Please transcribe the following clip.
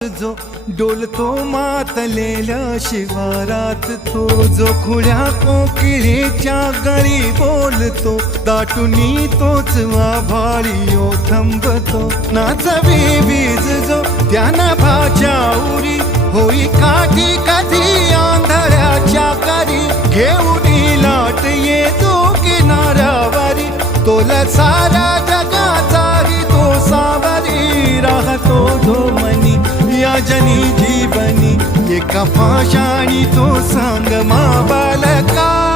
जो डोलतो मातलेल्या शिवारात, तो जो खुल्या कोकिळेच्या गळी बोलतो, दाटुनी तोच आभाळी ओथंबतो. नाचवी वीज जो त्या नभाच्या उरी, होई काठी कधी आंधळ्याच्या करी, घेऊनी लाट येतो किनाऱ्यावरी, तोला सारा जगाचाही तो सावरी, राहतो धोमनी या जनी जीवनी, एका पाशाणी तो सांग मा बालका.